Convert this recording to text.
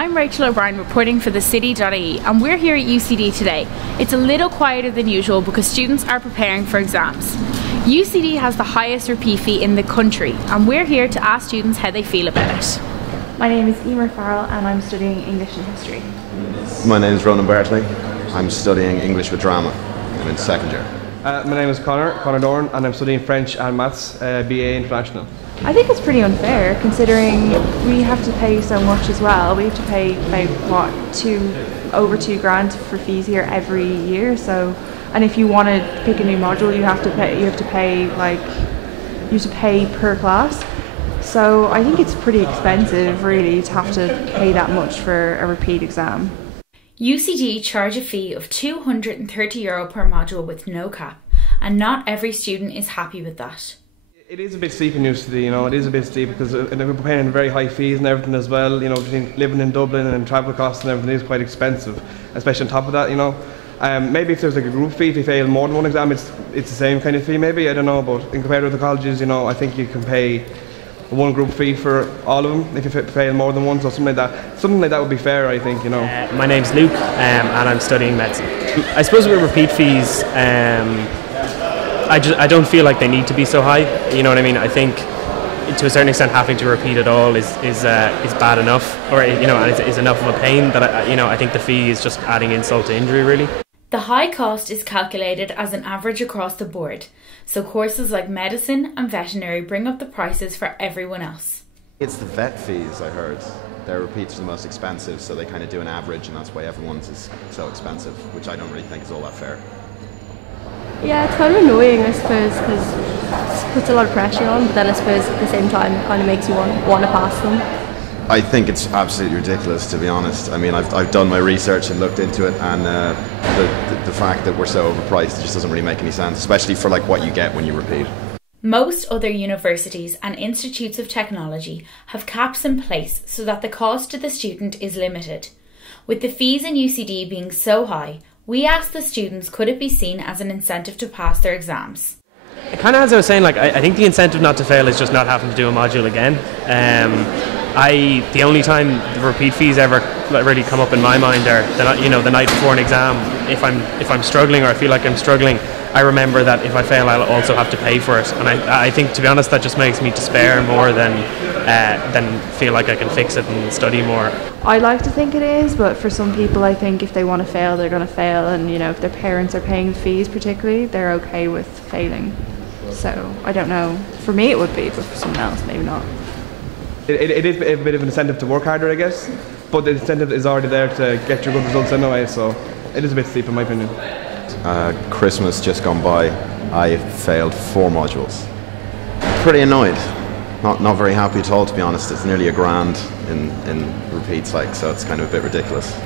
I'm Rachel O'Brien reporting for the City.ie and we're here at UCD today. It's a little quieter than usual because students are preparing for exams. UCD has the highest repeat fee in the country and we're here to ask students how they feel about it. My name is Emer Farrell and I'm studying English and History. My name is Ronan Bartley. I'm studying English with Drama. I'm in second year. My name is Conor Dorn and I'm studying French and Maths, BA International. I think it's pretty unfair considering we have to pay so much as well. We have to pay about over £2,000 for fees here every year. So, and if you want to pick a new module, you have to pay per class. So I think it's pretty expensive really to have to pay that much for a repeat exam. UCD charge a fee of €230 per module with no cap, and not every student is happy with that. It is a bit steep in UCD, you know, it is a bit steep because we're paying very high fees and everything as well, you know, between living in Dublin and travel costs and everything is quite expensive, especially on top of that, you know. Maybe if there's like a group fee, if you fail more than one exam, it's the same kind of fee maybe, I don't know, but in compared with the colleges, you know, I think you can pay one group fee for all of them if you fail more than one, so something like that. Something like that would be fair, I think, you know. My name's Luke and I'm studying medicine. I suppose with repeat fees, I don't feel like they need to be so high. You know what I mean? I think to a certain extent having to repeat it all is bad enough, or you know, is enough of a pain that I think the fee is just adding insult to injury really. The high cost is calculated as an average across the board, so courses like medicine and veterinary bring up the prices for everyone else. It's the vet fees, I heard. Their repeats are the most expensive, so they kind of do an average and that's why everyone's is so expensive, which I don't really think is all that fair. Yeah, it's kind of annoying, I suppose, because it puts a lot of pressure on, but then I suppose at the same time it kind of makes you want to pass them. I think it's absolutely ridiculous, to be honest. I mean, I've done my research and looked into it, and the fact that we're so overpriced, it just doesn't really make any sense, especially for like what you get when you repeat. Most other universities and institutes of technology have caps in place so that the cost to the student is limited. With the fees in UCD being so high, we asked the students could it be seen as an incentive to pass their exams. Kind of as I was saying, like I think the incentive not to fail is just not having to do a module again. The only time the repeat fees ever really come up in my mind are the night before an exam. If I'm struggling or I feel like I'm struggling, I remember that if I fail I'll also have to pay for it, and I think, to be honest, that just makes me despair more than feel like I can fix it and study more. I like to think it is, but for some people I think if they want to fail, they're going to fail, and you know, if their parents are paying fees particularly, they're okay with failing. So I don't know, for me it would be, but for someone else maybe not. It is a bit of an incentive to work harder, I guess, but the incentive is already there to get your good results anyway, so it is a bit steep in my opinion. Christmas just gone by, I failed 4 modules. Pretty annoyed. Not very happy at all, to be honest. It's nearly £1,000 in repeats, like, so it's kind of a bit ridiculous.